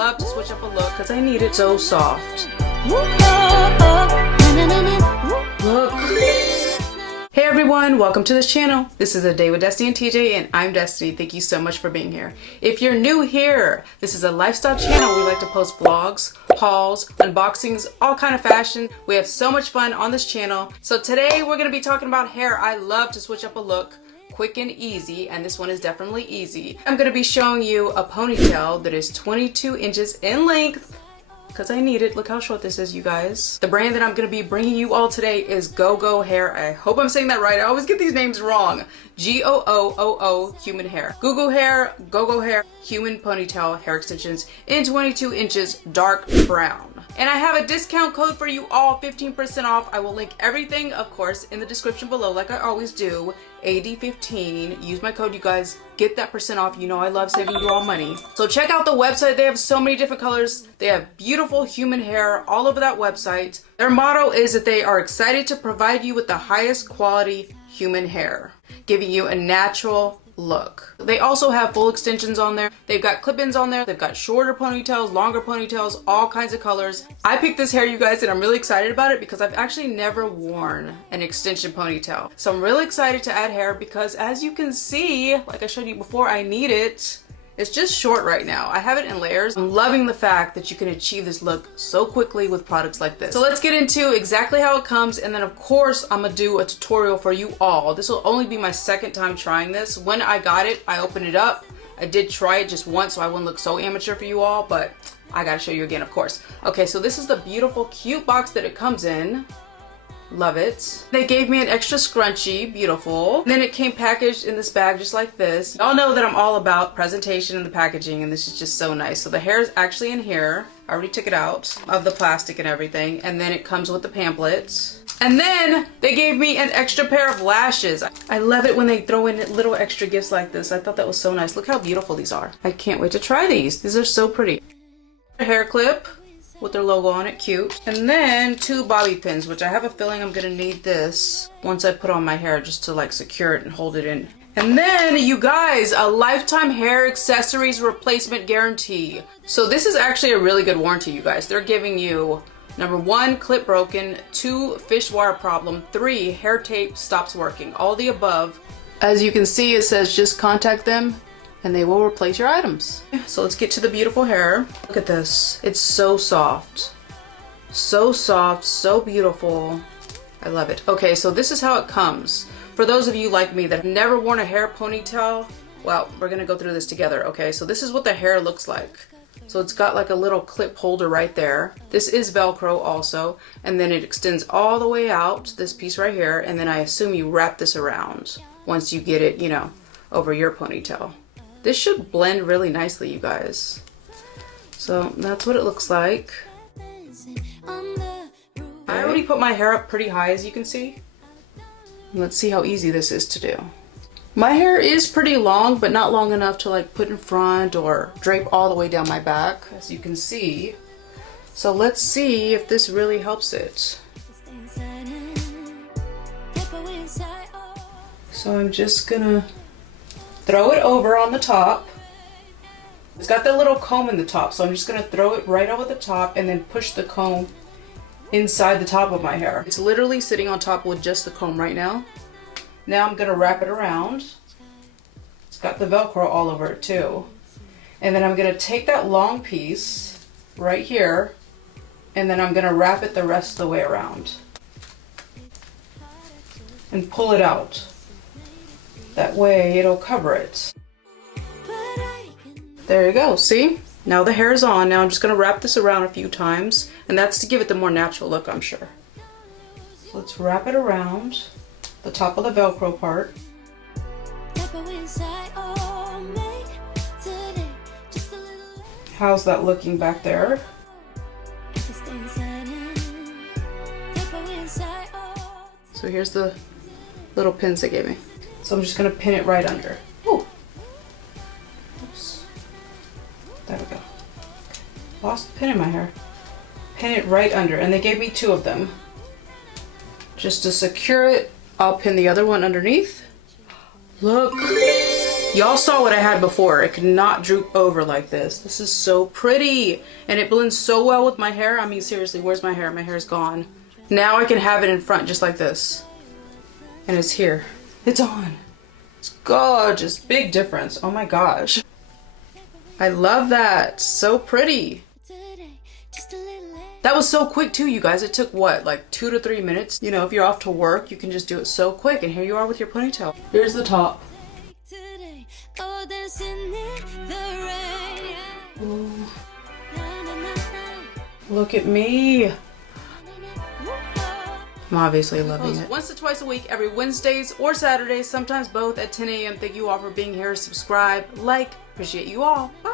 love to switch up a look because I need it so soft. Look. Hey everyone, welcome to this channel. This is A Day with Destiny and TJ, and I'm Destiny. Thank you so much for being here. If you're new here, this is a lifestyle channel. We like to post vlogs, hauls, unboxings, all kind of fashion. We have so much fun on this channel. So today we're gonna be talking about hair. I love to switch up a look, quick and easy, and this one is definitely easy. I'm gonna be showing you a ponytail that is 22 inches in length, because I need it. Look how short this is, you guys. The brand that I'm going to be bringing you all today is Goo Goo Hair. I hope I'm saying that right. I always get these names wrong. G-O-O-O-O Human Hair. Goo Goo Hair, Goo Goo Hair, Human Ponytail Hair Extensions in 22 inches dark brown. And I have a discount code for you all, 15% off. I will link everything, of course, in the description below, like I always do. AD15. Use my code, you guys. Get that % off. You know I love saving you all money. So check out the website. They have so many different colors. They have beautiful human hair all over that website. Their motto is that they are excited to provide you with the highest quality human hair, giving you a natural look. They also have full extensions on there. They've got clip-ins on there. They've got shorter ponytails, longer ponytails, all kinds of colors. I picked this hair, you guys, and I'm really excited about it because I've actually never worn an extension ponytail. So I'm really excited to add hair because, as you can see, like I showed you before, I need it. It's just short right now. I have it in layers. I'm loving the fact that you can achieve this look so quickly with products like this. So let's get into exactly how it comes, and then of course I'm gonna do a tutorial for you all. This will only be my second time trying this. When I got it, I opened it up. I did try it just once so I wouldn't look so amateur for you all, but I gotta show you again, of course. Okay, so this is the beautiful, cute box that it comes in. Love it. They gave me an extra scrunchie, beautiful. And then it came packaged in this bag just like this. Y'all know that I'm all about presentation and the packaging, and this is just so nice. So the hair is actually in here. I already took it out of the plastic and everything. And then it comes with the pamphlet. And then they gave me an extra pair of lashes. I love it when they throw in little extra gifts like this. I thought that was so nice. Look how beautiful these are. I can't wait to try these. These are so pretty. A hair clip with their logo on it, cute. And then 2 bobby pins, which I have a feeling I'm gonna need this once I put on my hair just to like secure it and hold it in. And then, you guys, a lifetime hair accessories replacement guarantee. So this is actually a really good warranty, you guys. They're giving you, number 1, clip broken, 2, fish wire problem, 3, hair tape stops working, all the above. As you can see, it says just contact them and they will replace your items. So let's get to the beautiful hair. Look at this. It's so soft. So soft, so beautiful. I love it. Okay, so this is how it comes. For those of you like me that have never worn a hair ponytail, well, we're gonna go through this together, okay? So this is what the hair looks like. So it's got like a little clip holder right there. This is Velcro also, and then it extends all the way out, this piece right here, and then I assume you wrap this around once you get it, you know, over your ponytail. This should blend really nicely, you guys. So that's what it looks like. I already put my hair up pretty high, as you can see. Let's see how easy this is to do. My hair is pretty long, but not long enough to like put in front or drape all the way down my back, as you can see. So let's see if this really helps it. So I'm just gonna throw it over on the top. It's got the little comb in the top, so I'm just gonna throw it right over the top and then push the comb inside the top of my hair. It's literally sitting on top with just the comb right now. Now I'm gonna wrap it around. It's got the Velcro all over it too. And then I'm gonna take that long piece right here, and then I'm gonna wrap it the rest of the way around and pull it out. That way it'll cover it. There you go, see? Now the hair is on. Now I'm just gonna wrap this around a few times, and that's to give it the more natural look, I'm sure. So let's wrap it around the top of the Velcro part. How's that looking back there? So here's the little pins they gave me. So I'm just gonna pin it right under. Ooh. Oops. There we go. Lost the pin in my hair. Pin it right under, and they gave me 2 of them. Just to secure it, I'll pin the other one underneath. Look. Y'all saw what I had before. It could not droop over like this. This is so pretty. And it blends so well with my hair. I mean, seriously, where's my hair? My hair's gone. Now I can have it in front just like this. And it's here. It's on. It's gorgeous. Big difference. Oh my gosh. I love that. So pretty. That was so quick too, you guys. It took what, like 2 to 3 minutes? You know, if you're off to work, you can just do it so quick. And here you are with your ponytail. Here's the top. Ooh. Look at me. I'm obviously loving it. Once to twice a week, every Wednesdays or Saturdays, sometimes both at 10 a.m. Thank you all for being here. Subscribe, like, appreciate you all. Bye.